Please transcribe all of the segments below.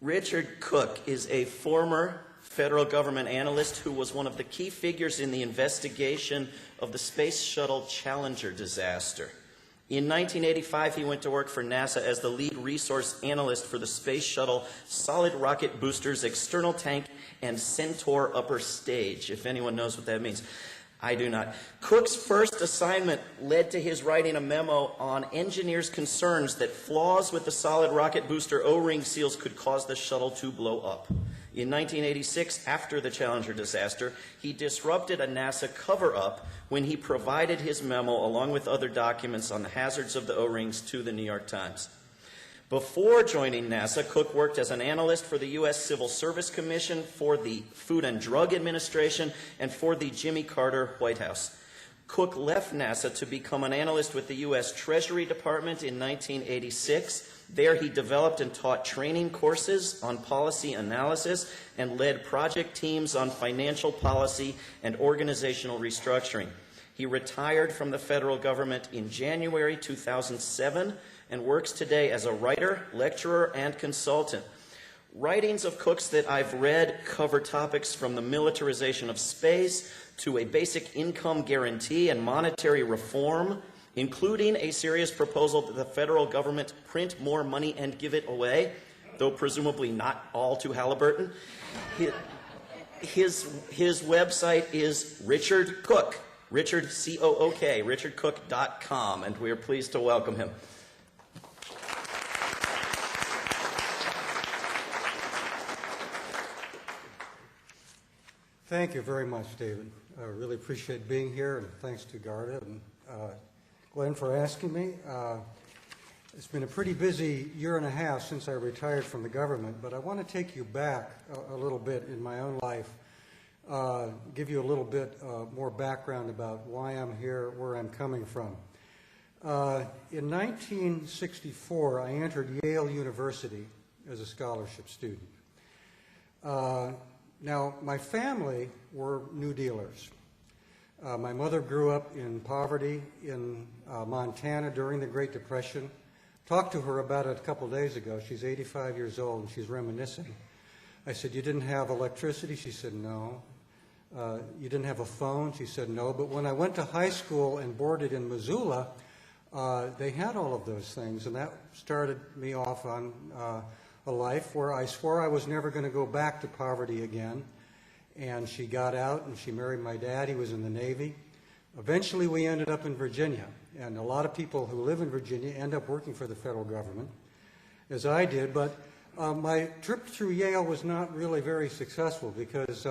Richard Cook is a former federal government analyst who was one of the key figures in the investigation of the Space Shuttle Challenger disaster. In 1985, he went to work for NASA as the lead resource analyst for the Space Shuttle solid rocket boosters, external tank, and Centaur upper stage, if anyone knows what that means. I do not. Cook's first assignment led to his writing a memo on engineers' concerns that flaws with the solid rocket booster O-ring seals could cause the shuttle to blow up. In 1986, after the Challenger disaster, he disrupted a NASA cover-up when he provided his memo along with other documents on the hazards of the O-rings to the New York Times. Before joining NASA, Cook worked as an analyst for the U.S. Civil Service Commission, for the Food and Drug Administration, and for the Jimmy Carter White House. Cook left NASA to become an analyst with the U.S. Treasury Department in 1986. There he developed and taught training courses on policy analysis and led project teams on financial policy and organizational restructuring. He retired from the federal government in January 2007 and works today as a writer, lecturer, and consultant. Writings of Cook's that I've read cover topics from the militarization of space to a basic income guarantee and monetary reform, including a serious proposal that the federal government print more money and give it away, though presumably not all to Halliburton. His website is Richard Cook, Richard, C-O-O-K, richardcook.com, and we are pleased to welcome him. Thank you very much, David. I really appreciate being here, and thanks to Garda and Glenn for asking me. It's been a pretty busy year and a half since I retired from the government, but I want to take you back a little bit in my own life, give you a little bit more background about why I'm here, where I'm coming from. In 1964, I entered Yale University as a scholarship student. Now, my family were New Dealers. My mother grew up in poverty in Montana during the Great Depression. Talked to her about it a couple days ago. She's 85 years old, and she's reminiscing. I said, "You didn't have electricity?" She said, "No." "You didn't have a phone?" She said, "No." But when I went to high school and boarded in Missoula, they had all of those things, and that started me off on a life where I swore I was never going to go back to poverty again. And she got out and she married my dad. He was in the Navy. Eventually we ended up in Virginia, and a lot of people who live in Virginia end up working for the federal government, as I did. But my trip through Yale was not really very successful because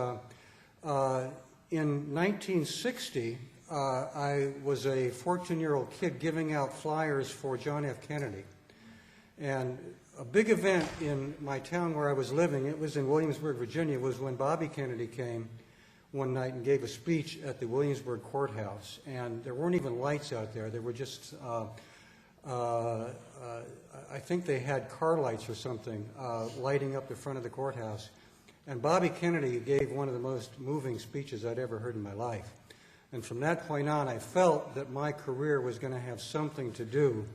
in 1960 I was a 14-year-old kid giving out flyers for John F. Kennedy. And a big event in my town where I was living, it was in Williamsburg, Virginia, was when Bobby Kennedy came one night and gave a speech at the Williamsburg courthouse. And there weren't even lights out there. There were just, I think they had car lights or something lighting up the front of the courthouse. And Bobby Kennedy gave one of the most moving speeches I'd ever heard in my life. And from that point on, I felt that my career was going to have something to do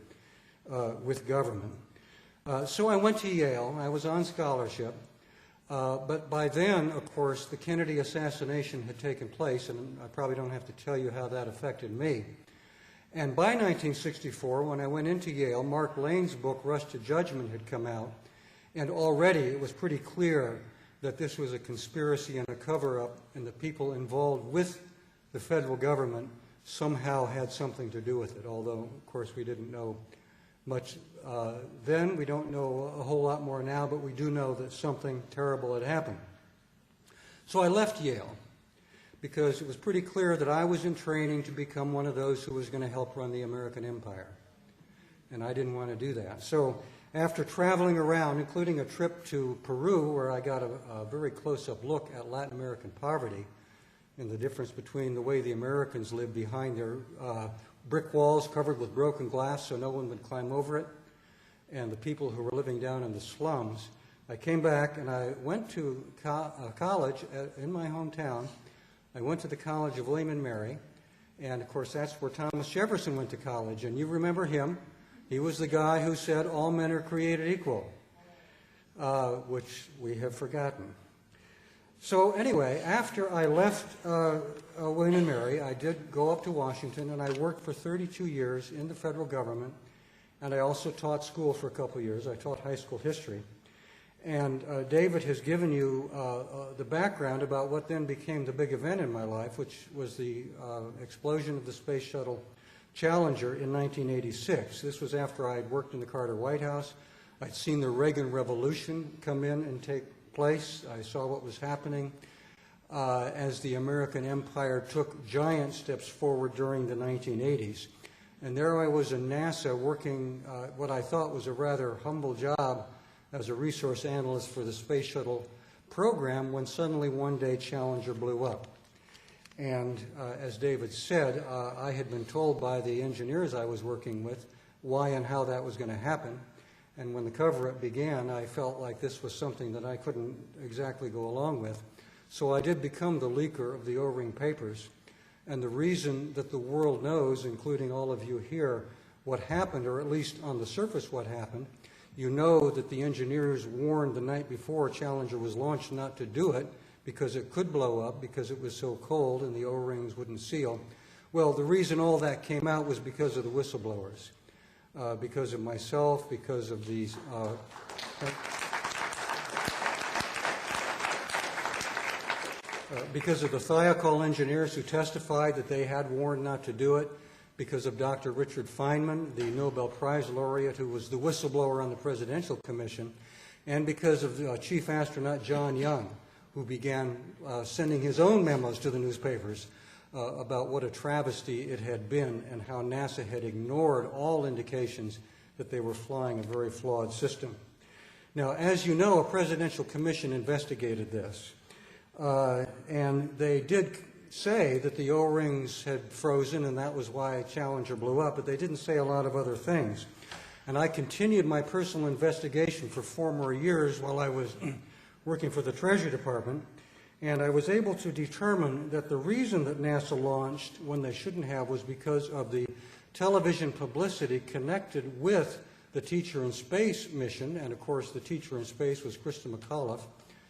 with government. So I went to Yale. I was on scholarship. But by then, of course, the Kennedy assassination had taken place, and I probably don't have to tell you how that affected me. And by 1964, when I went into Yale, Mark Lane's book, Rush to Judgment, had come out, and already it was pretty clear that this was a conspiracy and a cover-up, and the people involved with the federal government somehow had something to do with it, although, of course, we didn't know much then. We don't know a whole lot more now, but we do know that something terrible had happened. So I left Yale because it was pretty clear that I was in training to become one of those who was going to help run the American empire. And I didn't want to do that. So after traveling around, including a trip to Peru, where I got a very close-up look at Latin American poverty and the difference between the way the Americans lived behind their brick walls covered with broken glass so no one would climb over it, and the people who were living down in the slums, I came back and I went to college in my hometown. I went to the College of William and Mary, and of course that's where Thomas Jefferson went to college, and you remember him. He was the guy who said all men are created equal. which we have forgotten. So anyway, after I left William and Mary, I did go up to Washington, and I worked for 32 years in the federal government, and I also taught school for a couple of years. I taught high school history. And David has given you the background about what then became the big event in my life, which was the explosion of the Space Shuttle Challenger in 1986. This was after I had worked in the Carter White House. I'd seen the Reagan Revolution come in and take place. I saw what was happening as the American empire took giant steps forward during the 1980s. And there I was in NASA working what I thought was a rather humble job as a resource analyst for the Space Shuttle program, when suddenly one day Challenger blew up. And as David said, I had been told by the engineers I was working with why and how that was going to happen. And when the cover-up began, I felt like this was something that I couldn't exactly go along with. So I did become the leaker of the O-ring papers. And the reason that the world knows, including all of you here, what happened, or at least on the surface what happened, you know that the engineers warned the night before Challenger was launched not to do it because it could blow up because it was so cold and the O-rings wouldn't seal. Well, the reason all that came out was because of the whistleblowers. Because of myself, because of these because of the Thiokol engineers who testified that they had warned not to do it, because of Dr. Richard Feynman, the Nobel Prize laureate who was the whistleblower on the Presidential Commission, and because of Chief Astronaut John Young, who began sending his own memos to the newspapers about what a travesty it had been and how NASA had ignored all indications that they were flying a very flawed system. Now, as you know, a presidential commission investigated this, and they did say that the O-rings had frozen and that was why Challenger blew up, but they didn't say a lot of other things. And I continued my personal investigation for 4 more years while I was working for the Treasury Department. And I was able to determine that the reason that NASA launched when they shouldn't have was because of the television publicity connected with the Teacher in Space mission. And of course, the Teacher in Space was Krista McAuliffe.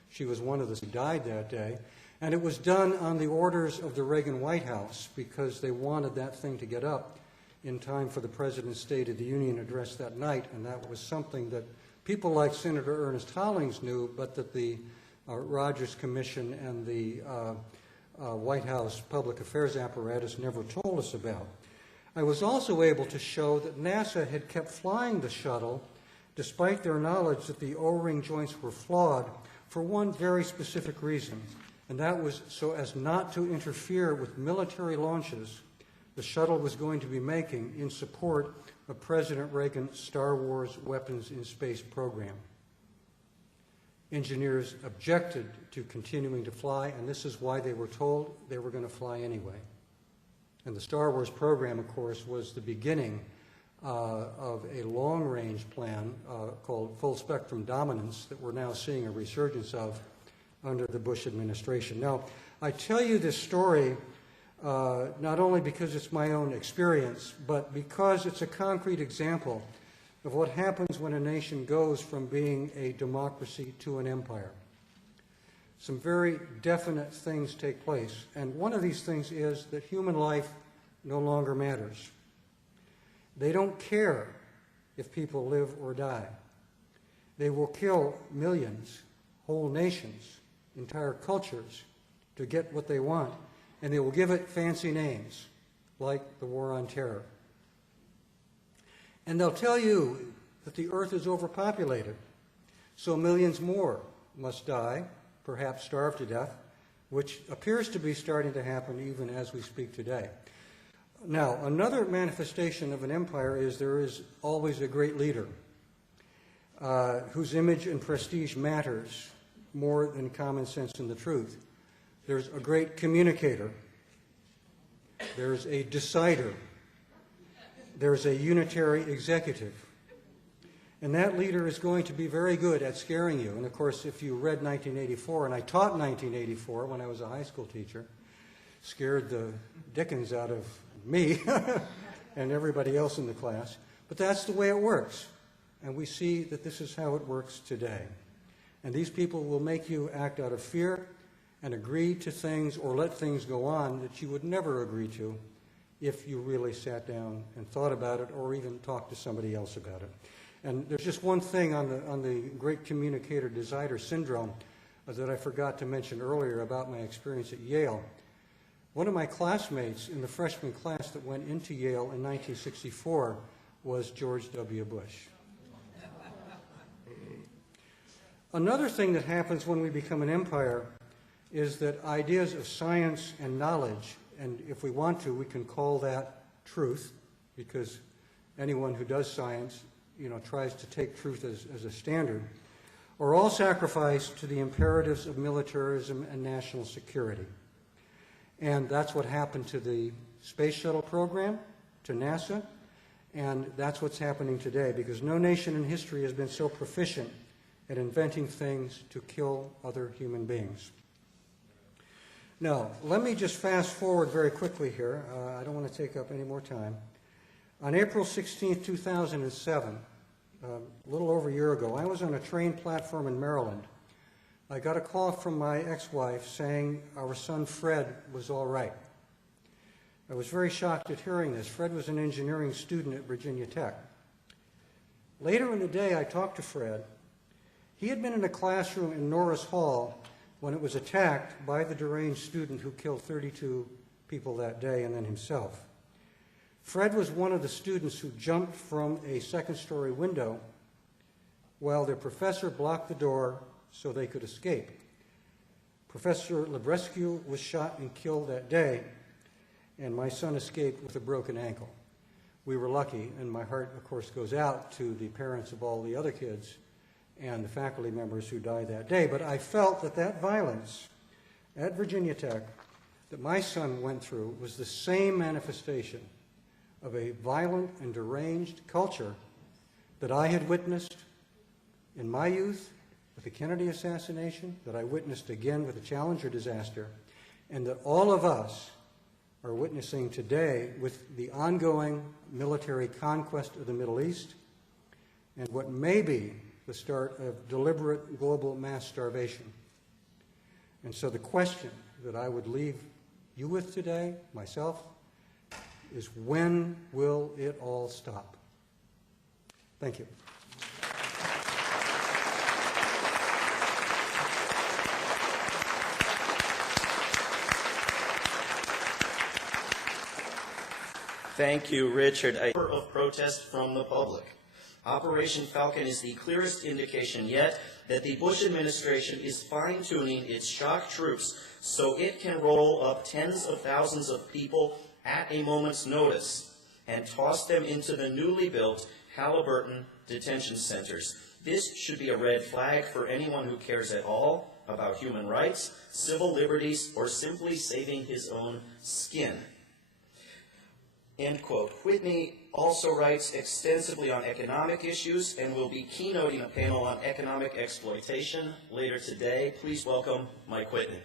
She was one of those who died that day. And it was done on the orders of the Reagan White House because they wanted that thing to get up in time for the President's State of the Union address that night. And that was something that people like Senator Ernest Hollings knew, but that the Rogers Commission and the White House public affairs apparatus never told us about. I was also able to show that NASA had kept flying the shuttle despite their knowledge that the O-ring joints were flawed for one very specific reason, and that was so as not to interfere with military launches the shuttle was going to be making in support of President Reagan's Star Wars weapons in space program. Engineers objected to continuing to fly, and this is why they were told they were going to fly anyway. And the Star Wars program, of course, was the beginning of a long-range plan called full spectrum dominance that we're now seeing a resurgence of under the Bush administration. Now, I tell you this story not only because it's my own experience, but because it's a concrete example of what happens when a nation goes from being a democracy to an empire. Some very definite things take place, and one of these things is that human life no longer matters. They don't care if people live or die. They will kill millions, whole nations, entire cultures to get what they want, and they will give it fancy names, like the War on Terror. And they'll tell you that the earth is overpopulated, so millions more must die, perhaps starve to death, which appears to be starting to happen even as we speak today. Now, another manifestation of an empire is there is always a great leader whose image and prestige matters more than common sense and the truth. There's a great communicator. There's a decider. There's a unitary executive. And that leader is going to be very good at scaring you. And of course, if you read 1984, and I taught 1984 when I was a high school teacher, scared the dickens out of me and everybody else in the class. But that's the way it works. And we see that this is how it works today. And these people will make you act out of fear and agree to things or let things go on that you would never agree to if you really sat down and thought about it or even talked to somebody else about it. And there's just one thing on the great communicator decider syndrome that I forgot to mention earlier about my experience at Yale. One of my classmates in the freshman class that went into Yale in 1964 was George W. Bush. Another thing that happens when we become an empire is that ideas of science and knowledge, and if we want to, we can call that truth, because anyone who does science, tries to take truth as a standard, are all sacrificed to the imperatives of militarism and national security. And that's what happened to the space shuttle program, to NASA, and that's what's happening today, because no nation in history has been so proficient at inventing things to kill other human beings. Now, let me just fast forward very quickly here. I don't want to take up any more time. On April 16, 2007, a little over a year ago, I was on a train platform in Maryland. I got a call from my ex-wife saying our son Fred was all right. I was very shocked at hearing this. Fred was an engineering student at Virginia Tech. Later in the day, I talked to Fred. He had been in a classroom in Norris Hall when it was attacked by the deranged student who killed 32 people that day and then himself. Fred was one of the students who jumped from a second-story window while their professor blocked the door so they could escape. Professor Librescu was shot and killed that day, and my son escaped with a broken ankle. We were lucky, and my heart, of course, goes out to the parents of all the other kids and the faculty members who died that day. But I felt that that violence at Virginia Tech that my son went through was the same manifestation of a violent and deranged culture that I had witnessed in my youth with the Kennedy assassination, that I witnessed again with the Challenger disaster, and that all of us are witnessing today with the ongoing military conquest of the Middle East and what may be the start of deliberate global mass starvation. And so the question that I would leave you with today, myself, is when will it all stop? Thank you. Thank you, Richard. A number of protests from the public. Operation Falcon is the clearest indication yet that the Bush administration is fine-tuning its shock troops so it can roll up tens of thousands of people at a moment's notice and toss them into the newly built Halliburton detention centers. This should be a red flag for anyone who cares at all about human rights, civil liberties, or simply saving his own skin. End quote. Whitney also writes extensively on economic issues and will be keynoting a panel on economic exploitation later today. Please welcome Mike Whitney.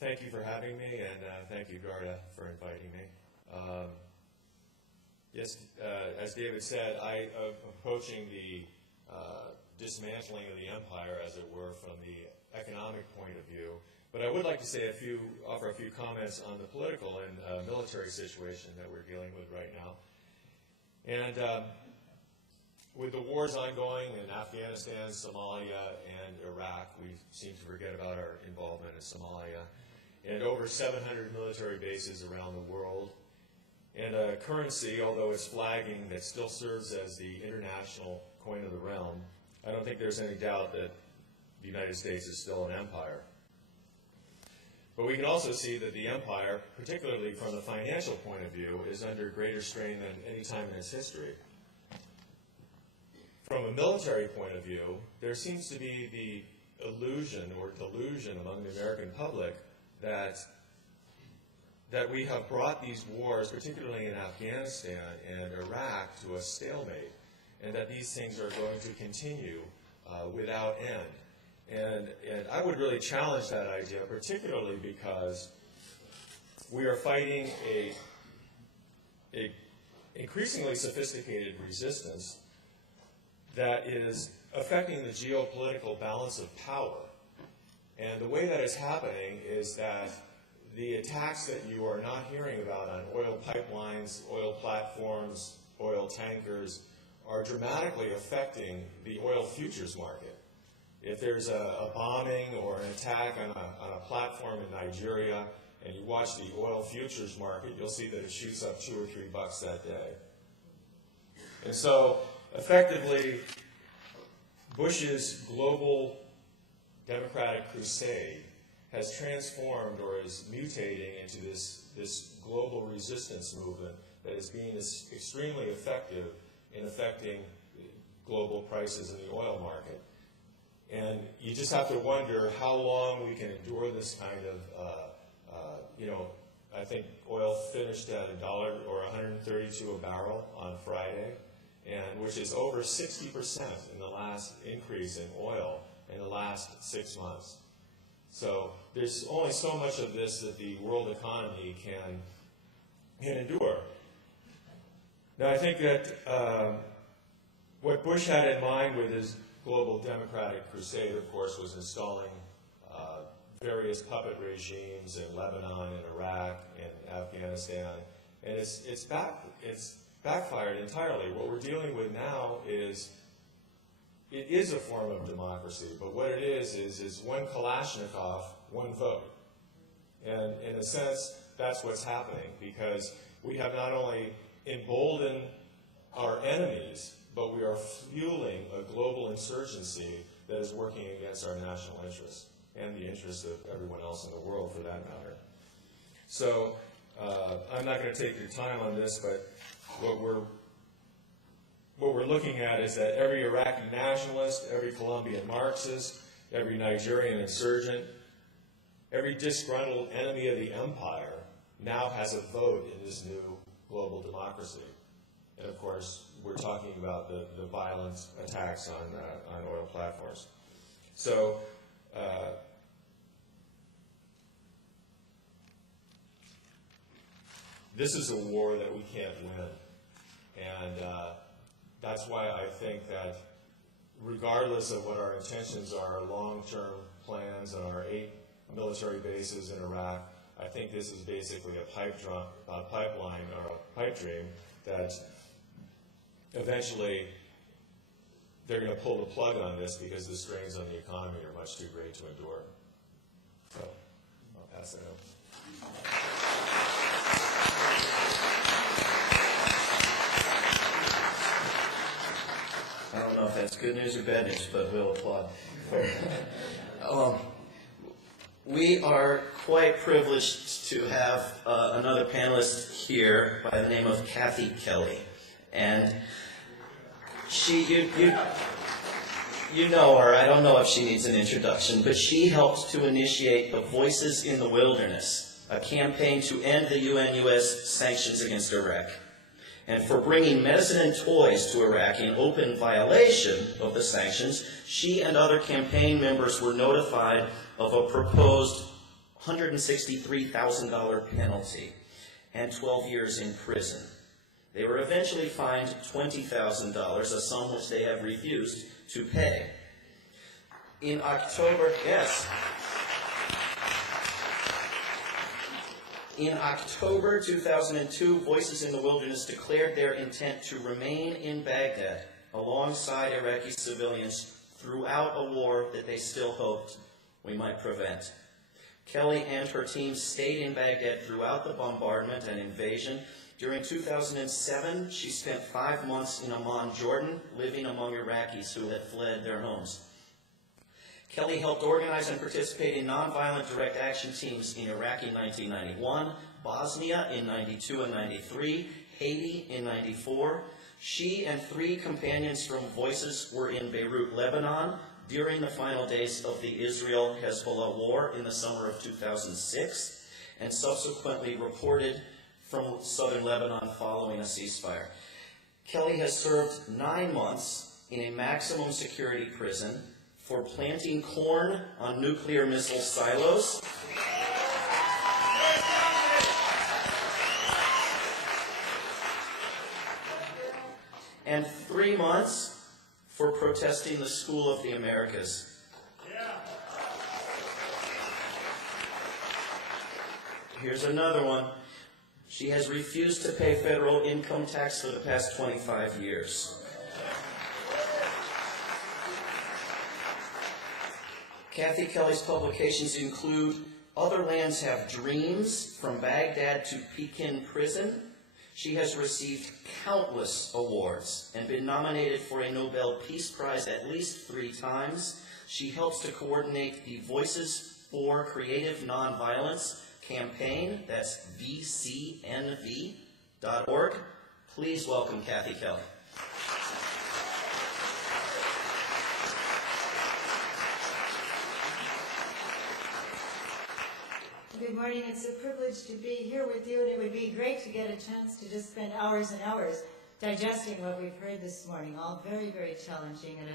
Thank you for having me, and thank you, Garda, for inviting me. Yes, as David said, I am approaching the dismantling of the empire, as it were, from the economic point of view. But I would like to say offer a few comments on the political and military situation that we're dealing with right now. And with the wars ongoing in Afghanistan, Somalia, and Iraq, we seem to forget about our involvement in Somalia, and over 700 military bases around the world, and a currency, although it's flagging, that still serves as the international coin of the realm. I don't think there's any doubt that the United States is still an empire. But we can also see that the empire, particularly from the financial point of view, is under greater strain than any time in its history. From a military point of view, there seems to be the illusion or delusion among the American public that we have brought these wars, particularly in Afghanistan and Iraq, to a stalemate, and that these things are going to continue without end. And I would really challenge that idea, particularly because we are fighting increasingly sophisticated resistance that is affecting the geopolitical balance of power. And the way that is happening is that the attacks that you are not hearing about on oil pipelines, oil platforms, oil tankers are dramatically affecting the oil futures market. If there's a bombing or an attack on a platform in Nigeria, and you watch the oil futures market, you'll see that it shoots up $2 or $3 that day. And so, effectively, Bush's global democratic crusade has transformed or is mutating into this global resistance movement that is being extremely effective in affecting global prices in the oil market. And you just have to wonder how long we can endure this kind of, I think oil finished at $1 or $132 a barrel on Friday, and which is over 60% in the last increase in oil in the last 6 months. So there's only so much of this that the world economy can endure. Now I think that what Bush had in mind with his global democratic crusade, of course, was installing various puppet regimes in Lebanon and Iraq and Afghanistan, and it's backfired entirely. What we're dealing with now is it is a form of democracy, but what it is one Kalashnikov, one vote. And in a sense, that's what's happening, because we have not only emboldened our enemies, but we are fueling a global insurgency that is working against our national interests and the interests of everyone else in the world, for that matter. So I'm not going to take your time on this, but what we're looking at is that every Iraqi nationalist, every Colombian Marxist, every Nigerian insurgent, every disgruntled enemy of the empire now has a vote in this new global democracy. And of course, we're talking about the violent attacks on oil platforms. So this is a war that we can't win. And that's why I think that regardless of what our intentions are, our long-term plans on our 8 military bases in Iraq, I think this is basically a pipeline or a pipe dream that eventually they're going to pull the plug on this because the strains on the economy are much too great to endure. So I'll pass that over. I don't know if that's good news or bad news, but we'll applaud. We are quite privileged to have another panelist here by the name of Kathy Kelly. And she, you know her, I don't know if she needs an introduction, but she helped to initiate the Voices in the Wilderness, a campaign to end the UN-US sanctions against Iraq, and for bringing medicine and toys to Iraq in open violation of the sanctions. She and other campaign members were notified of a proposed $163,000 penalty and 12 years in prison. They were eventually fined $20,000, a sum which they have refused to pay. In October, In October 2002, Voices in the Wilderness declared their intent to remain in Baghdad alongside Iraqi civilians throughout a war that they still hoped we might prevent. Kelly and her team stayed in Baghdad throughout the bombardment and invasion. During 2007, she spent 5 months in Amman, Jordan, living among Iraqis who had fled their homes. Kelly helped organize and participate in nonviolent direct action teams in Iraq in 1991, Bosnia in 92 and 93, Haiti in 94. She and 3 companions from Voices were in Beirut, Lebanon, during the final days of the Israel-Hezbollah war in the summer of 2006, and subsequently reported from southern Lebanon following a ceasefire. Kelly has served 9 months in a maximum security prison for planting corn on nuclear missile silos, and 3 months for protesting the School of the Americas. Here's another one. She has refused to pay federal income tax for the past 25 years. Kathy Kelly's publications include Other Lands Have Dreams, From Baghdad to Pekin Prison. She has received countless awards and been nominated for a Nobel Peace Prize at least 3 times. She helps to coordinate the Voices for Creative Nonviolence campaign. That's vcnv.org. Please welcome Kathy Kelly. Good morning. It's a privilege to be here with you, and it would be great to get a chance to just spend hours and hours digesting what we've heard this morning. All very, very challenging and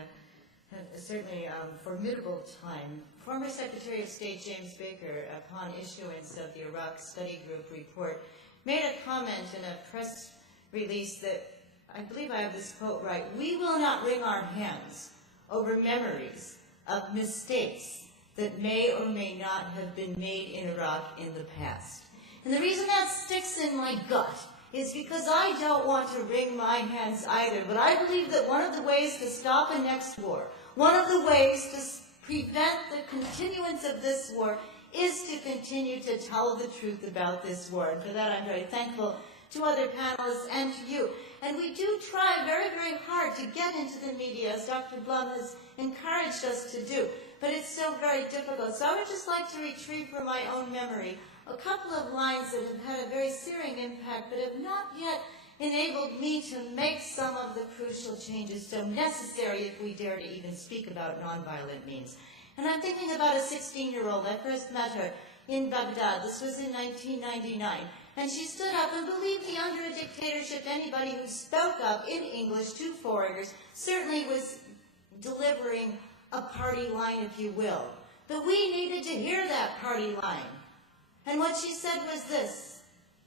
certainly formidable time. Former Secretary of State James Baker, upon issuance of the Iraq Study Group report, made a comment in a press release that, I believe I have this quote right, "We will not wring our hands over memories of mistakes that may or may not have been made in Iraq in the past." And the reason that sticks in my gut is because I don't want to wring my hands either, but I believe that one of the ways to stop a next war, one of the ways to prevent the continuance of this war, is to continue to tell the truth about this war. And for that I'm very thankful to other panelists and to you. And we do try very, very hard to get into the media, as Dr. Blum has encouraged us to do. But it's still very difficult. So I would just like to retrieve from my own memory a couple of lines that have had a very searing impact, but have not yet enabled me to make some of the crucial changes so necessary if we dare to even speak about nonviolent means. And I'm thinking about a 16-year-old. I first met her in Baghdad. This was in 1999. And she stood up, and believe me, under a dictatorship, anybody who spoke up in English to foreigners certainly was delivering a party line, if you will. But we needed to hear that party line. And what she said was this: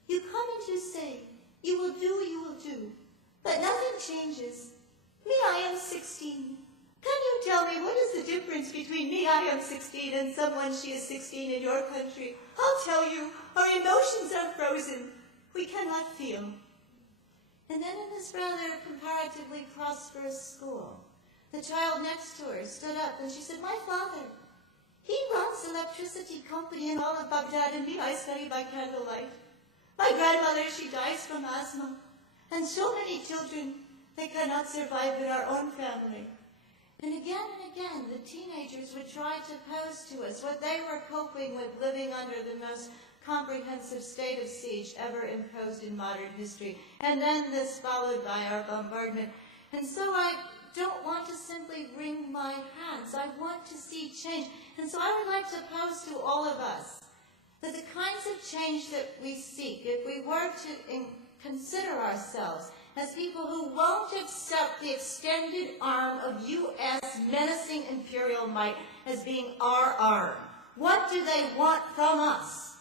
"You come and you say, you will do, but nothing changes. Me, I am 16. Can you tell me what is the difference between me, I am 16, and someone she is 16 in your country? I'll tell you, our emotions are frozen. We cannot feel." And then in this rather comparatively prosperous school, the child next to her stood up and she said, "My father, he runs an electricity company in all of Baghdad, and me, I study by candlelight. My grandmother, she dies from asthma, and so many children, they cannot survive in our own family." And again, the teenagers would try to pose to us what they were coping with, living under the most comprehensive state of siege ever imposed in modern history. And then this followed by our bombardment. And so I don't want to simply wring my hands. I want to see change. And so I would like to pose to all of us that the kinds of change that we seek, if we were to consider ourselves as people who won't accept the extended arm of U.S. menacing imperial might as being our arm, what do they want from us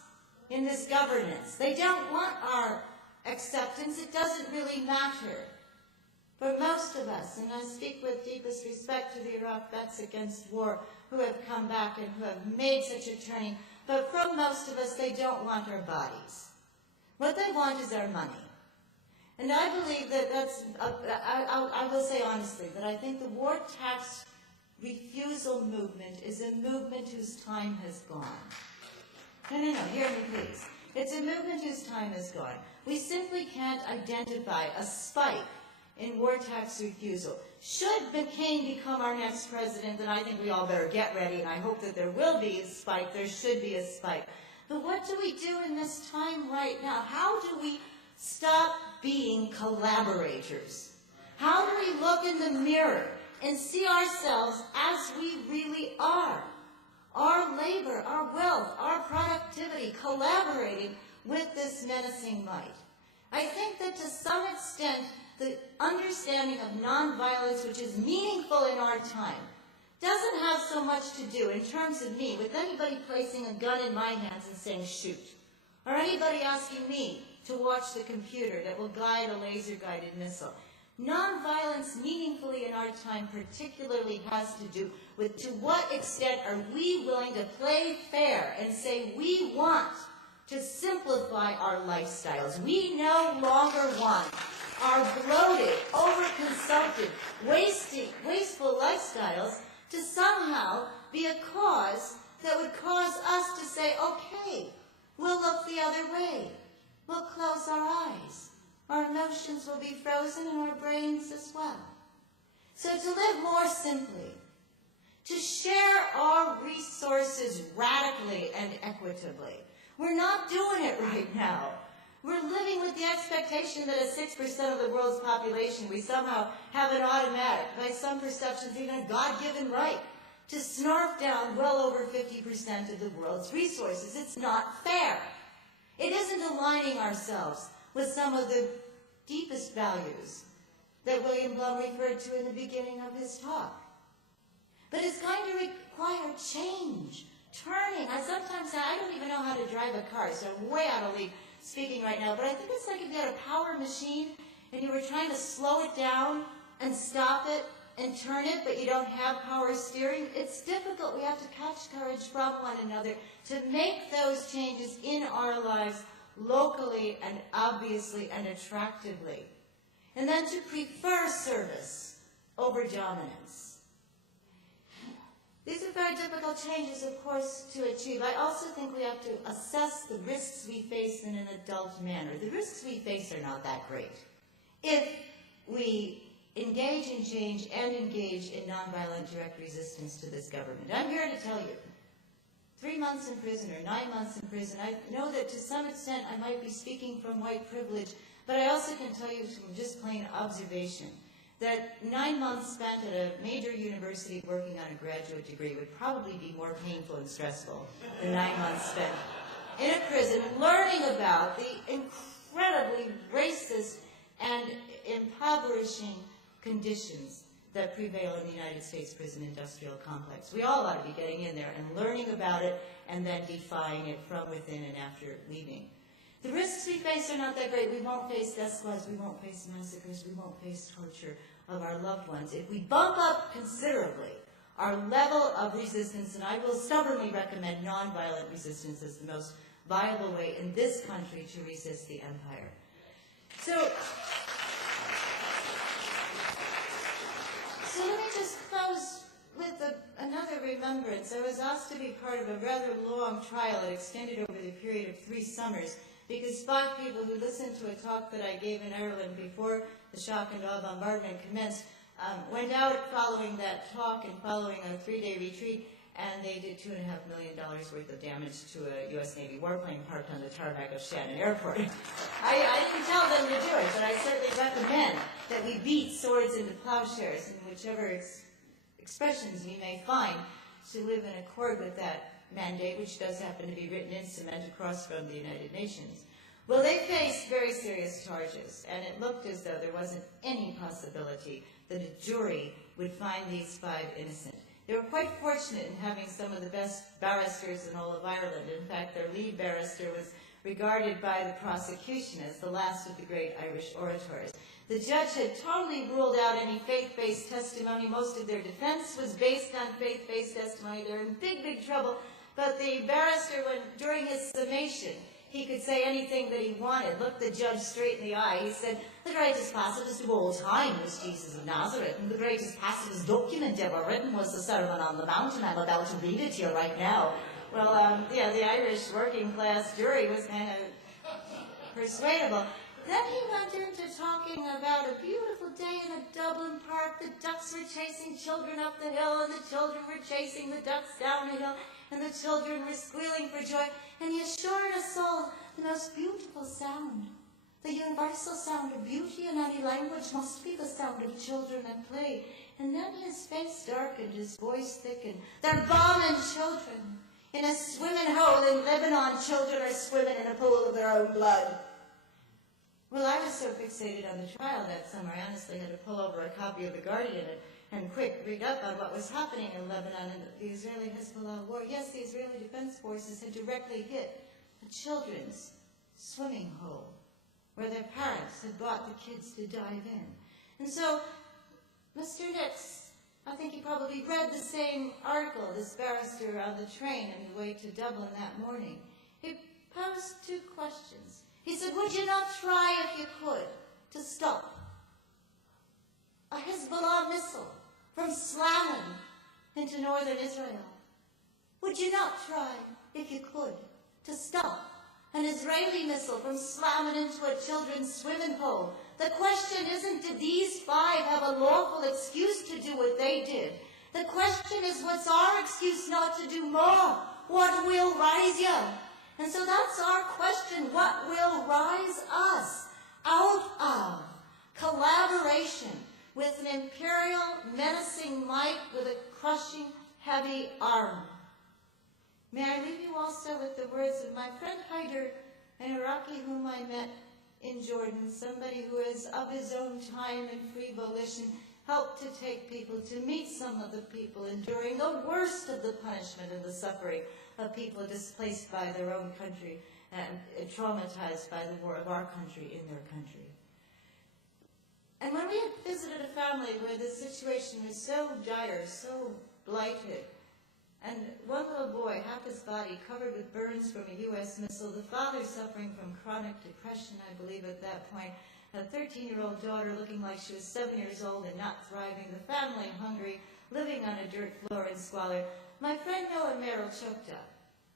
in this governance? They don't want our acceptance. It doesn't really matter. For most of us, and I speak with deepest respect to the Iraq Vets Against War who have come back and who have made such a turning, but from most of us, they don't want our bodies. What they want is our money. And I believe that I will say honestly, that I think the war tax refusal movement is a movement whose time has gone. No, hear me please. It's a movement whose time has gone. We simply can't identify a spike in war tax refusal. Should McCain become our next president, then I think we all better get ready, and I hope that there will be a spike. There should be a spike. But what do we do in this time right now? How do we stop being collaborators? How do we look in the mirror and see ourselves as we really are? Our labor, our wealth, our productivity, collaborating with this menacing might. I think that to some extent, the understanding of nonviolence, which is meaningful in our time, doesn't have so much to do, in terms of me, with anybody placing a gun in my hands and saying, shoot, or anybody asking me to watch the computer that will guide a laser-guided missile. Nonviolence meaningfully in our time particularly has to do with to what extent are we willing to play fair and say we want to simplify our lifestyles. We no longer want our bloated, overconsumptive, wasteful lifestyles to somehow be a cause that would cause us to say, okay, we'll look the other way. We'll close our eyes. Our emotions will be frozen and our brains as well. So to live more simply, to share our resources radically and equitably. We're not doing it right now. We're living with the expectation that at 6% of the world's population, we somehow have an automatic, by some perceptions, even a God-given right to snarf down well over 50% of the world's resources. It's not fair. It isn't aligning ourselves with some of the deepest values that William Blum referred to in the beginning of his talk. But it's going to require change, turning. I sometimes say, I don't even know how to drive a car, so I'm way out of league speaking right now, but I think it's like if you had a power machine and you were trying to slow it down and stop it and turn it, but you don't have power steering. It's difficult. We have to catch courage from one another to make those changes in our lives locally and obviously and attractively. And then to prefer service over dominance. These are very difficult changes, of course, to achieve. I also think we have to assess the risks we face in an adult manner. The risks we face are not that great. If we engage in change and engage in nonviolent direct resistance to this government. I'm here to tell you, 3 months in prison or 9 months in prison, I know that to some extent I might be speaking from white privilege, but I also can tell you from just plain observation that 9 months spent at a major university working on a graduate degree would probably be more painful and stressful than 9 months spent in a prison learning about the incredibly racist and impoverishing conditions that prevail in the United States prison industrial complex. We all ought to be getting in there and learning about it and then defying it from within and after leaving. The risks we face are not that great. We won't face death squads, we won't face massacres, we won't face torture of our loved ones. If we bump up considerably our level of resistance, and I will stubbornly recommend nonviolent resistance as the most viable way in this country to resist the empire. So let me just close with another remembrance. I was asked to be part of a rather long trial that extended over the period of 3 summers because 5 people who listened to a talk that I gave in Ireland before the shock and awe bombardment commenced went out following that talk and following a 3-day retreat, and they did $2.5 million worth of damage to a U.S. Navy warplane parked on the tarmac of Shannon Airport. I didn't tell them to do it, but I certainly recommend that we beat swords into plowshares in whichever expressions we may find to live in accord with that mandate, which does happen to be written in cement across from the United Nations. Well, they faced very serious charges, and it looked as though there wasn't any possibility that a jury would find these 5 innocent. They were quite fortunate in having some of the best barristers in all of Ireland. In fact, their lead barrister was regarded by the prosecution as the last of the great Irish orators. The judge had totally ruled out any faith-based testimony. Most of their defense was based on faith-based testimony. They're in big, big trouble. But the barrister, during his summation, he could say anything that he wanted, looked the judge straight in the eye. He said, the greatest pacifist of all time was Jesus of Nazareth, and the greatest pacifist document ever written was the Sermon on the Mount, and I'm about to read it to you right now. Well, the Irish working class jury was kind of persuadable. Then he went into talking about a beautiful day in a Dublin park. The ducks were chasing children up the hill, and the children were chasing the ducks down the hill, and the children were squealing for joy. And he assured us all the most beautiful sound, the universal sound of beauty in any language must be the sound of children at play. And then his face darkened, his voice thickened. They're bombing children. In a swimming hole in Lebanon, children are swimming in a pool of their own blood. Well, I was so fixated on the trial that summer, I honestly had to pull over a copy of The Guardian and quick read up on what was happening in Lebanon and the Israeli-Hezbollah war. Yes, the Israeli Defense Forces had directly hit a children's swimming hole where their parents had brought the kids to dive in. And so, Mr. Nix, I think he probably read the same article, this barrister on the train on the way to Dublin that morning. He posed two questions. He said, would you not try, if you could, to stop a Hezbollah missile from slamming into northern Israel? Would you not try, if you could, to stop an Israeli missile from slamming into a children's swimming pool? The question isn't, did these five have a lawful excuse to do what they did? The question is, what's our excuse not to do more? What will rise you? And so that's our question. What will rise us out of collaboration with an imperial, menacing might with a crushing, heavy arm? May I leave you also with the words of my friend Haider, an Iraqi whom I met in Jordan, somebody who is of his own time and free volition helped to take people to meet some of the people enduring the worst of the punishment and the suffering of people displaced by their own country and traumatized by the war of our country in their country. And when we had visited a family where the situation was so dire, so blighted, and one little boy, half his body covered with burns from a U.S. missile, the father suffering from chronic depression, I believe at that point, a 13-year-old daughter looking like she was 7 years old and not thriving, the family hungry, living on a dirt floor in squalor, my friend Noah Merrill choked up.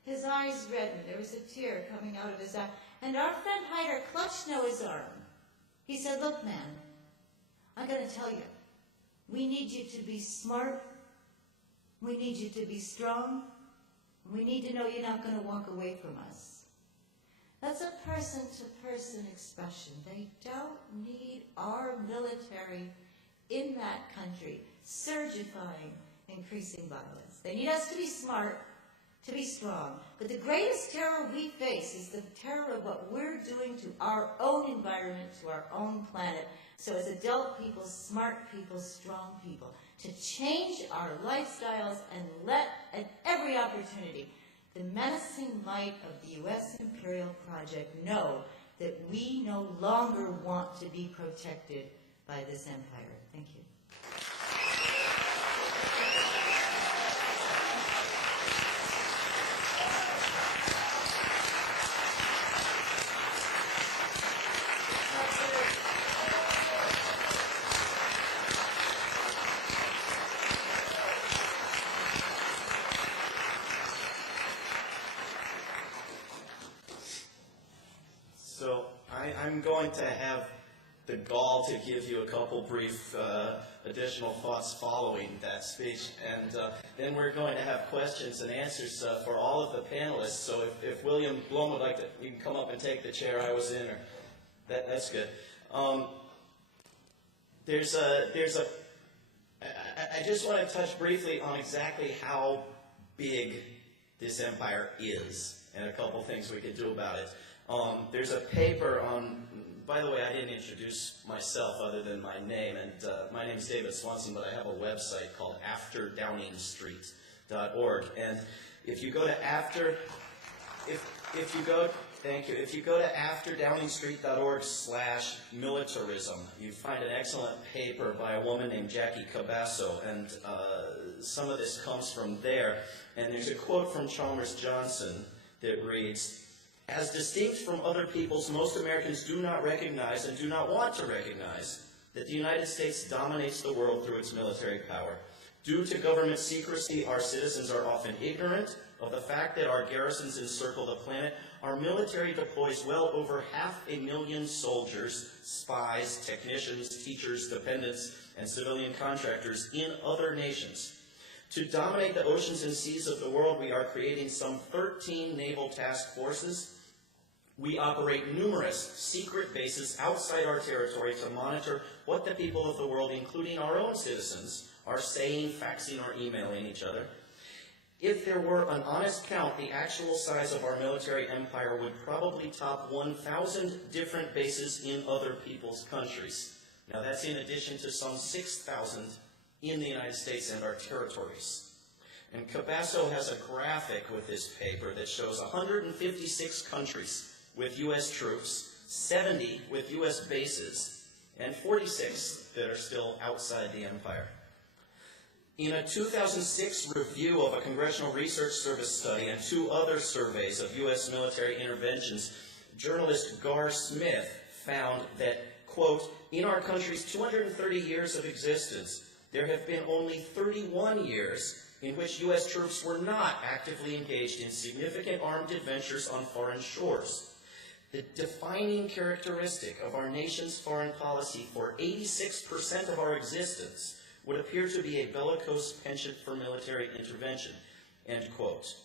His eyes reddened. There was a tear coming out of his eye. And our friend Haider clutched Noah's arm. He said, look, man, I'm going to tell you, we need you to be smart. We need you to be strong. We need to know you're not going to walk away from us. That's a person-to-person expression. They don't need our military in that country surgifying increasing violence. They need us to be smart, to be strong. But the greatest terror we face is the terror of what we're doing to our own environment, to our own planet. So as adult people, smart people, strong people, to change our lifestyles and let, at every opportunity, the menacing might of the U.S. imperial project know that we no longer want to be protected by this empire. Thank you. So I'm going to have the gall to give you a couple brief additional thoughts following that speech, and then we're going to have questions and answers for all of the panelists. So if William Blum would like to, you can come up and take the chair I was in, or that's good. I just want to touch briefly on exactly how big this empire is, and a couple things we could do about it. There's a paper on, by the way, I didn't introduce myself other than my name, and my name is David Swanson, but I have a website called afterdowningstreet.org, and if you go to if you go to afterdowningstreet.org/militarism, you find an excellent paper by a woman named Jackie Cabasso, and some of this comes from there, and there's a quote from Chalmers Johnson that reads, "As distinct from other peoples, most Americans do not recognize and do not want to recognize that the United States dominates the world through its military power. Due to government secrecy, our citizens are often ignorant of the fact that our garrisons encircle the planet. Our military deploys well over 500,000 soldiers, spies, technicians, teachers, dependents, and civilian contractors in other nations. To dominate the oceans and seas of the world, we are creating some 13 naval task forces. We operate numerous secret bases outside our territory to monitor what the people of the world, including our own citizens, are saying, faxing, or emailing each other. If there were an honest count, the actual size of our military empire would probably top 1,000 different bases in other people's countries. Now that's in addition to some 6,000 in the United States and our territories." And Cabasso has a graphic with this paper that shows 156 countries with U.S. troops, 70 with U.S. bases, and 46 that are still outside the empire. In a 2006 review of a Congressional Research Service study and 2 other surveys of U.S. military interventions, journalist Gar Smith found that, quote, in our country's 230 years of existence, there have been only 31 years in which U.S. troops were not actively engaged in significant armed adventures on foreign shores. The defining characteristic of our nation's foreign policy for 86% of our existence would appear to be a bellicose penchant for military intervention, end quote.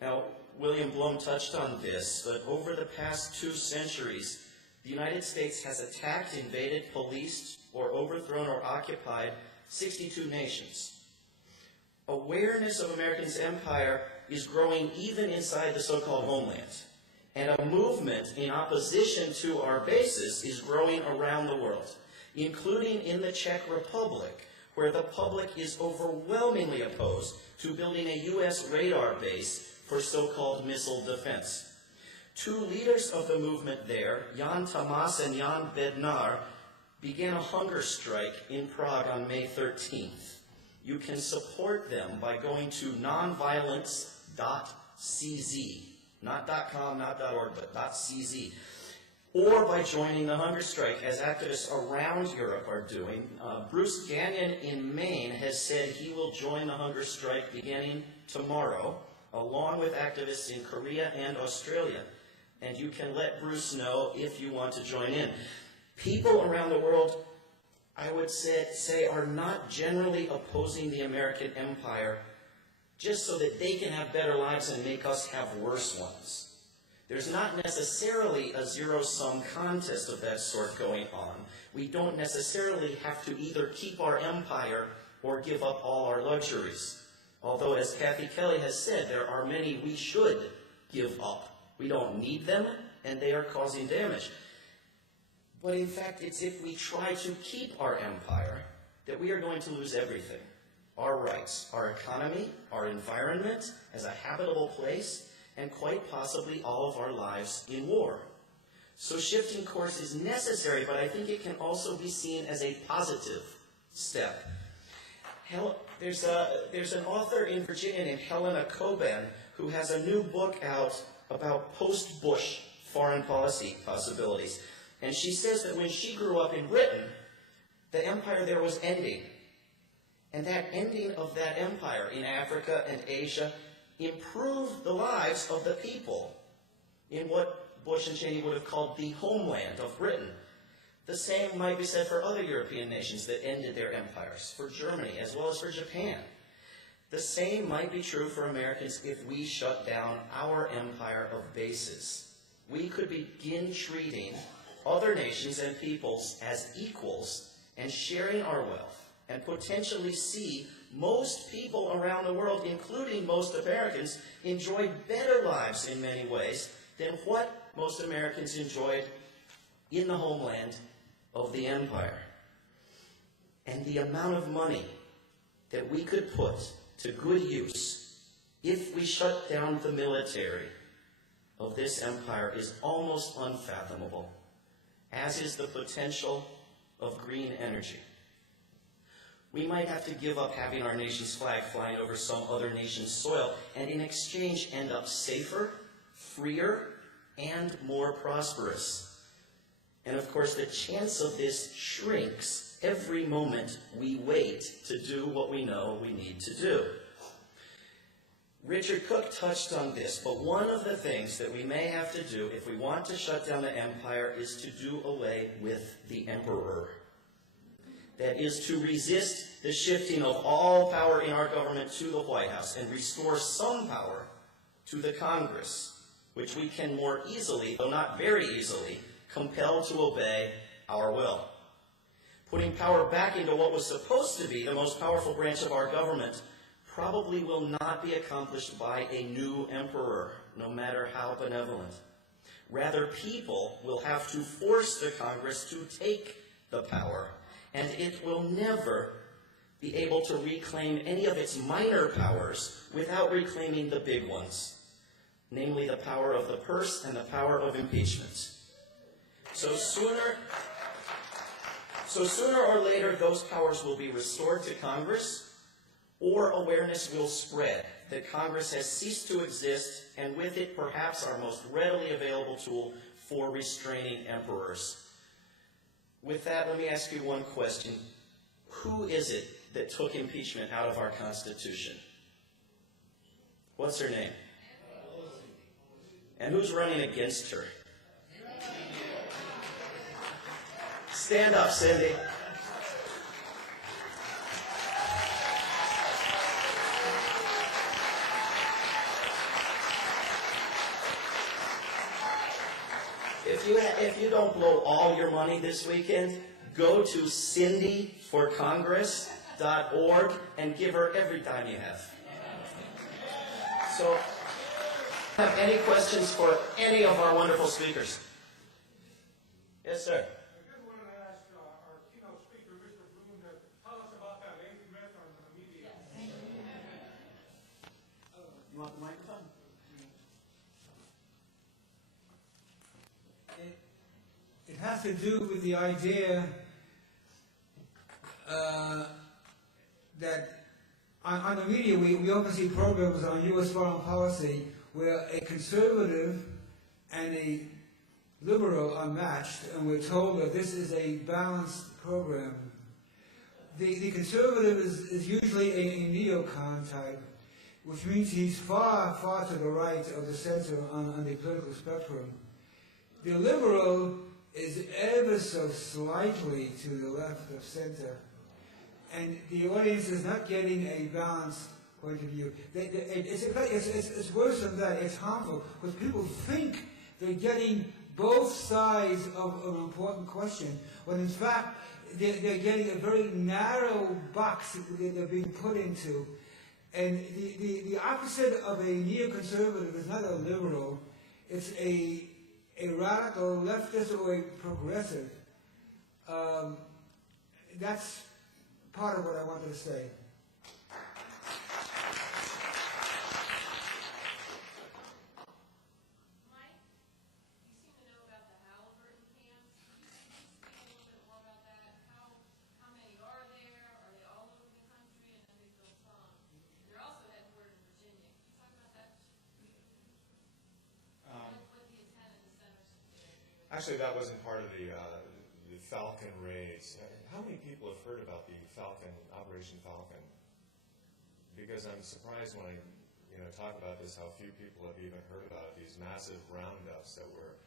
Now, William Blum touched on this, but over the past 2 centuries, the United States has attacked, invaded, policed, or overthrown or occupied 62 nations. Awareness of America's empire is growing even inside the so-called homeland. And a movement in opposition to our bases is growing around the world, including in the Czech Republic, where the public is overwhelmingly opposed to building a U.S. radar base for so-called missile defense. 2 leaders of the movement there, Jan Tamas and Jan Bednar, began a hunger strike in Prague on May 13th. You can support them by going to nonviolence.cz, not .com, not .org, but .cz, or by joining the hunger strike, as activists around Europe are doing. Bruce Gagnon in Maine has said he will join the hunger strike beginning tomorrow, along with activists in Korea and Australia. And you can let Bruce know if you want to join in. People around the world, I would say, are not generally opposing the American empire just so that they can have better lives and make us have worse ones. There's not necessarily a zero-sum contest of that sort going on. We don't necessarily have to either keep our empire or give up all our luxuries. Although, as Kathy Kelly has said, there are many we should give up. We don't need them, and they are causing damage. But in fact, it's if we try to keep our empire that we are going to lose everything. Our rights, our economy, our environment as a habitable place, and quite possibly all of our lives in war. So shifting course is necessary, but I think it can also be seen as a positive step. There's an author in Virginia named Helena Coben who has a new book out about post-Bush foreign policy possibilities. And she says that when she grew up in Britain, the empire there was ending. And that ending of that empire in Africa and Asia improved the lives of the people in what Bush and Cheney would have called the homeland of Britain. The same might be said for other European nations that ended their empires, for Germany as well as for Japan. The same might be true for Americans if we shut down our empire of bases. We could begin treating other nations and peoples as equals and sharing our wealth, and potentially see most people around the world, including most Americans, enjoy better lives in many ways than what most Americans enjoyed in the homeland of the empire. And the amount of money that we could put to good use if we shut down the military of this empire is almost unfathomable, as is the potential of green energy. We might have to give up having our nation's flag flying over some other nation's soil, and in exchange end up safer, freer, and more prosperous. And of course, the chance of this shrinks every moment we wait to do what we know we need to do. Richard Cook touched on this, but one of the things that we may have to do if we want to shut down the empire is to do away with the emperor. That is, to resist the shifting of all power in our government to the White House and restore some power to the Congress, which we can more easily, though not very easily, compel to obey our will. Putting power back into what was supposed to be the most powerful branch of our government probably will not be accomplished by a new emperor, no matter how benevolent. Rather, people will have to force the Congress to take the power, and it will never be able to reclaim any of its minor powers without reclaiming the big ones, namely the power of the purse and the power of impeachment. So sooner So sooner or later, those powers will be restored to Congress, or awareness will spread that Congress has ceased to exist, and with it, perhaps our most readily available tool for restraining emperors. With that, let me ask you one question. Who is it that took impeachment out of our Constitution? What's her name? And who's running against her? Stand up, Cindy. If you don't blow all your money this weekend, go to cindyforcongress.org and give her every dime you have. So, have any questions for any of our wonderful speakers? Yes, sir. I just wanted to ask our keynote speaker, Mr. Bloom, to tell us about that lady myth on the media. You want the microphone? It has to do with the idea that on the media we often see programs on U.S. foreign policy where a conservative and a liberal are matched, and we're told that this is a balanced program. The conservative is usually a neocon type, which means he's far, far to the right of the center on the political spectrum. The liberal is ever so slightly to the left of center, and the audience is not getting a balanced point of view. It's worse than that. It's harmful because people think they're getting both sides of an important question, when in fact they're getting a very narrow box that they're being put into. And the opposite of a neoconservative is not a liberal, it's a radical leftist or a progressive. That's part of what I wanted to say. Mike, you seem to know about the Halliburton camps. Can you speak a little bit more about that? How many are there? Are they all over the country? And then they built some. They're also headquartered in Virginia. Can you talk about that? What the intent and the centers there? Actually, that wasn't part of the Falcon raids. How many people have heard about the Falcon, Operation Falcon? Because I'm surprised when I talk about this, how few people have even heard about it. These massive roundups that were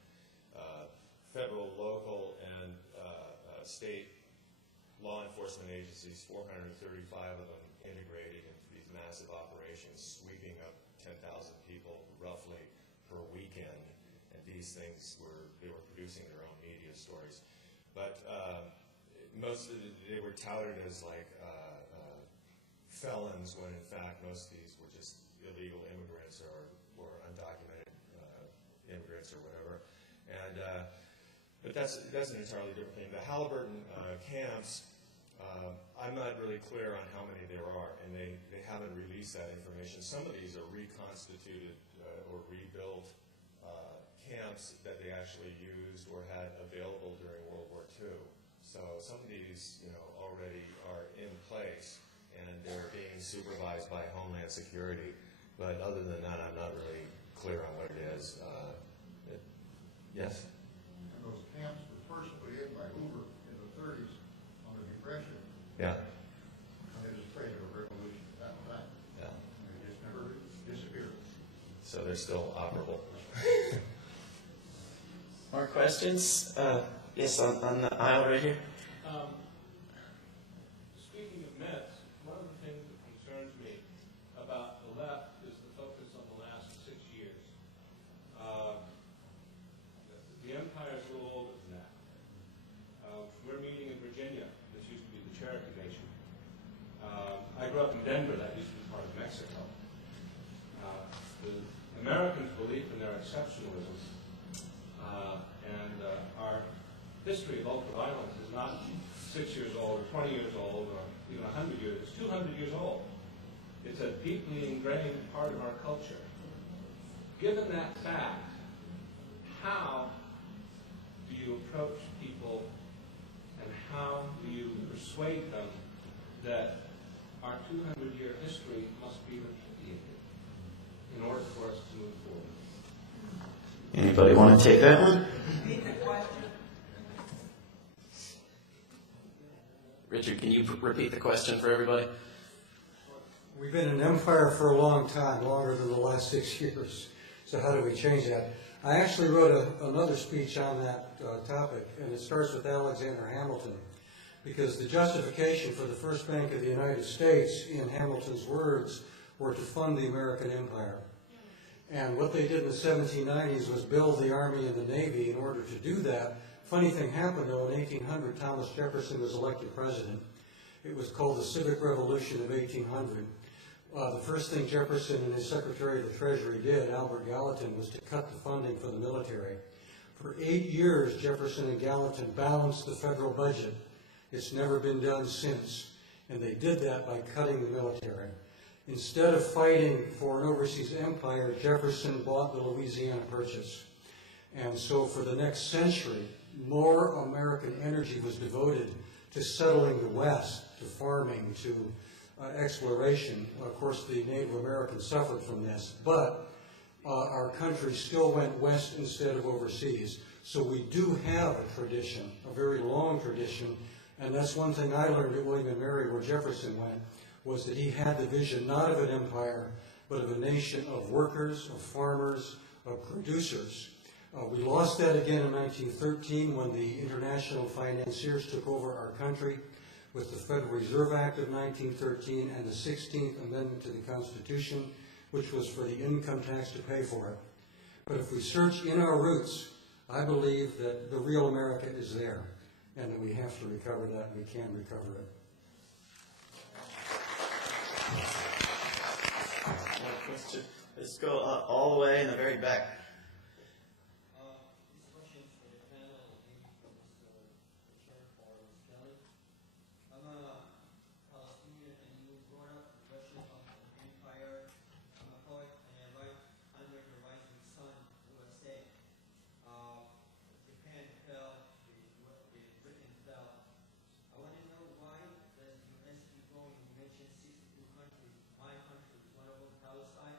federal, local, and state law enforcement agencies, 435 of them integrated into these massive operations, sweeping up 10,000 people roughly per weekend. And these things they were producing their own media stories. But they were touted as like felons, when in fact most of these were just illegal immigrants or undocumented immigrants or whatever. And but that's an entirely different thing. The Halliburton camps, I'm not really clear on how many there are, and they haven't released that information. Some of these are reconstituted or rebuilt camps that they actually used or had available during World War II. So some of these, already are in place, and they're being supervised by Homeland Security. But other than that, I'm not really clear on what it is. Yes? And those camps were first put in by Hoover in the 30s on the Depression. Yeah. And they was afraid of a revolution at that time. Yeah. And they just never disappeared. So they're still operable. More questions? Yes, on the aisle right here. Speaking of myths, one of the things that concerns me about the left is the focus on the last 6 years. The empire's a little older than that. We're meeting in Virginia. This used to be the Cherokee Nation. I grew up in Denver. That used to be part of Mexico. The Americans believe in their exceptionalism. And our history of ultraviolence is not 6 years old or 20 years old or even 100 years. It's 200 years old. It's a deeply ingrained part of our culture. Given that fact, how do you approach people and how do you persuade them that our 200-year history must be repudiated in order for us to move forward? Anybody want to take that one? Richard, can you repeat the question for everybody? We've been an empire for a long time, longer than the last 6 years. So how do we change that? I actually wrote another speech on that topic, and it starts with Alexander Hamilton, because the justification for the first Bank of the United States, in Hamilton's words, were to fund the American empire. And what they did in the 1790s was build the Army and the Navy in order to do that. Funny thing happened, though, in 1800, Thomas Jefferson was elected president. It was called the Civic Revolution of 1800. The first thing Jefferson and his Secretary of the Treasury did, Albert Gallatin, was to cut the funding for the military. For 8 years, Jefferson and Gallatin balanced the federal budget. It's never been done since. And they did that by cutting the military. Instead of fighting for an overseas empire, Jefferson bought the Louisiana Purchase. And so for the next century, more American energy was devoted to settling the West, to farming, to exploration. Of course, the Native Americans suffered from this, but our country still went west instead of overseas. So we do have a tradition, a very long tradition, and that's one thing I learned at William and Mary, where Jefferson went, was that he had the vision not of an empire, but of a nation of workers, of farmers, of producers. We lost that again in 1913 when the international financiers took over our country with the Federal Reserve Act of 1913 and the 16th Amendment to the Constitution, which was for the income tax to pay for it. But if we search in our roots, I believe that the real America is there, and that we have to recover that, and we can recover it. One question. Let's go all the way in the very back. This question is for the panel, maybe for Mr. Chair or Ms. Kelly. I'm a Palestinian, and you brought up the question of an empire. I'm a poet, and I write under the rising sun, USA. Japan fell, Britain fell. I want to know why does the US keep going? You mentioned 62 countries. My country is one of them, Palestine.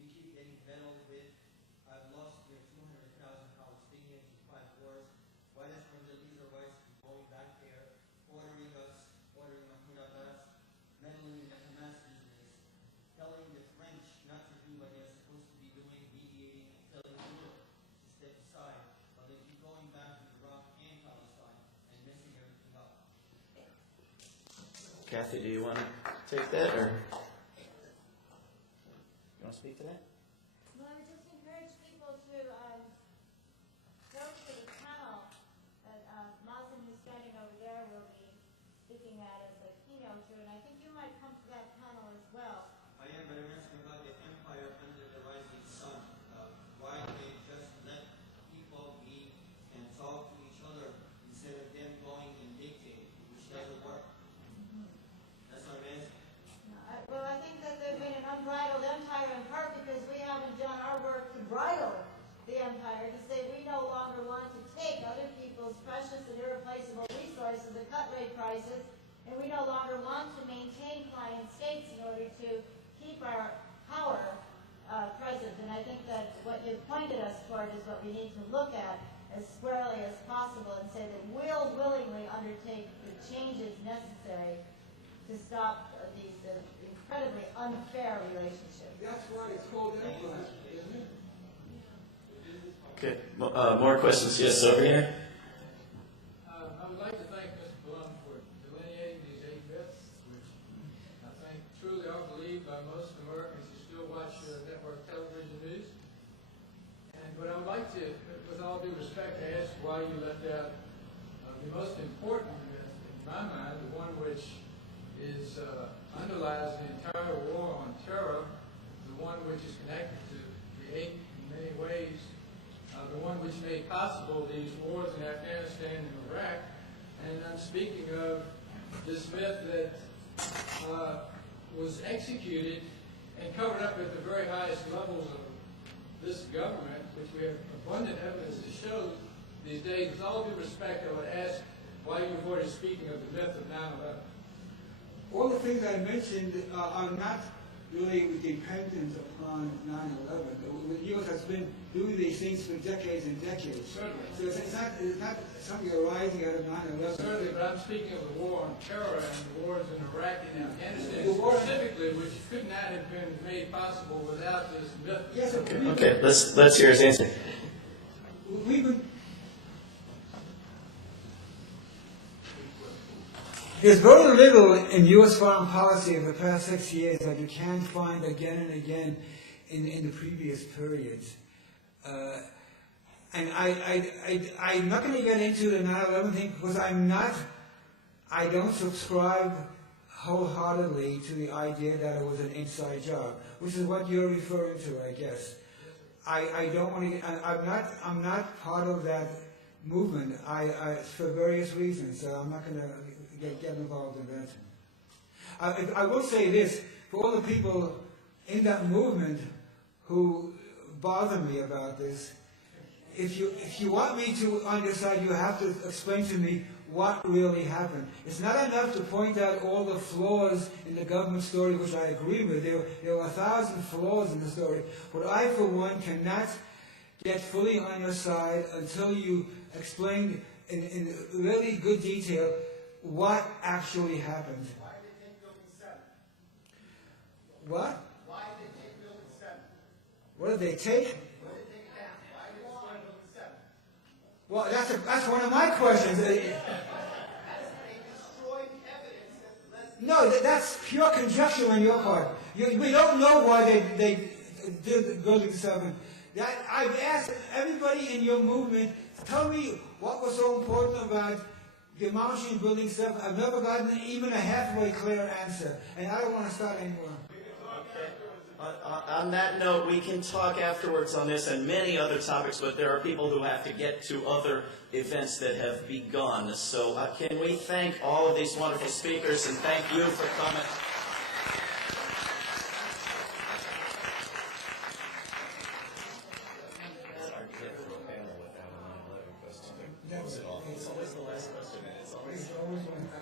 We keep getting meddled with. I've lost near 200,000 Palestinians in 5 wars. Why does Condoleezza Rice keep going back there, ordering Mahmoud Abbas, meddling in the Hamas business, telling the French not to do what they're supposed to be doing, mediating, and telling Europe to step aside, while they keep going back to Iraq and Palestine and messing everything up? Kathy, do you want to take that, or you want to speak to that? Well, I would just encourage people to go to the panel that Mazen, who's standing over there, will be speaking at as a keynote to, and I think you might come to that panel as well. I am, but I'm asking about the empire under the rising sun. Why they just let people meet and talk to each other instead of them going and dictating, which doesn't work. That's what I'm asking. Well, I think that there's been an unbridled empire in part because we haven't done our work to bridle the empire, to say we no longer want to take other people's precious and irreplaceable resources at cut rate prices, and we no longer want to maintain client states in order to keep our power present. And I think that what you've pointed us toward is what we need to look at as squarely as possible and say that we'll willingly undertake the changes necessary to stop these incredibly unfair relationships. That's why it's called empire, isn't it? Okay, more questions? Yes, over here. I would like to thank Mr. Blum for delineating these 8 myths, which I think truly are believed by most Americans who still watch network television news. But I would like to, with all due respect, ask why you left out the most important myth, in my mind, the one which underlies the entire war on terror, the one which is connected to create in many ways, the one which made possible these wars in Afghanistan and Iraq. And I'm speaking of this myth that was executed and covered up at the very highest levels of this government, which we have abundant evidence to show these days. With all due respect, I would ask why you avoided speaking of the myth of 9/11. All the things I mentioned are not really dependent upon 9/11. The U.S. has been doing these things for decades and decades. Certainly. So it's not something arising out of 9/11. Certainly, but I'm speaking of the war on terror and the wars in Iraq and Afghanistan The war- specifically, which could not have been made possible without this myth. Yes, Okay, let's hear his answer. we've been. There's very little in U.S. foreign policy in the past 6 years that you can't find again and again in the previous periods. And I'm not going to get into the 9/11 thing because I don't subscribe wholeheartedly to the idea that it was an inside job, which is what you're referring to, I guess. I don't want to. I'm not part of that movement. For various reasons. So I'm not going to get involved in that. I will say this: for all the people in that movement who bother me about this, if you want me to on your side, you have to explain to me what really happened. It's not enough to point out all the flaws in the government story, which I agree with. There were 1,000 flaws in the story. But I, for one, cannot get fully on your side until you explain in really good detail what actually happened. Why did they take Building 7? What? Why did they take Building 7? What did they take? Why did they take it down? Why did they destroy Building 7? Well, that's one of my questions. They destroyed evidence that led No, that's pure conjecture on your part. We don't know why they did Building 7. I've asked everybody in your movement, tell me what was so important about demolishing Building 7. I've never gotten even a halfway clear answer, and I don't want to start anymore. On that note, we can talk afterwards on this and many other topics, but there are people who have to get to other events that have begun. So can we thank all of these wonderful speakers and thank you for coming. It's hard to get through a panel without a 9/11 question. It's always the last question, and it's always...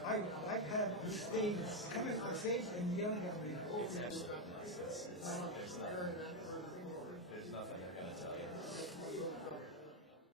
I've had this stage, coming on stage and yelling at me. It's absolutely nonsense. There's nothing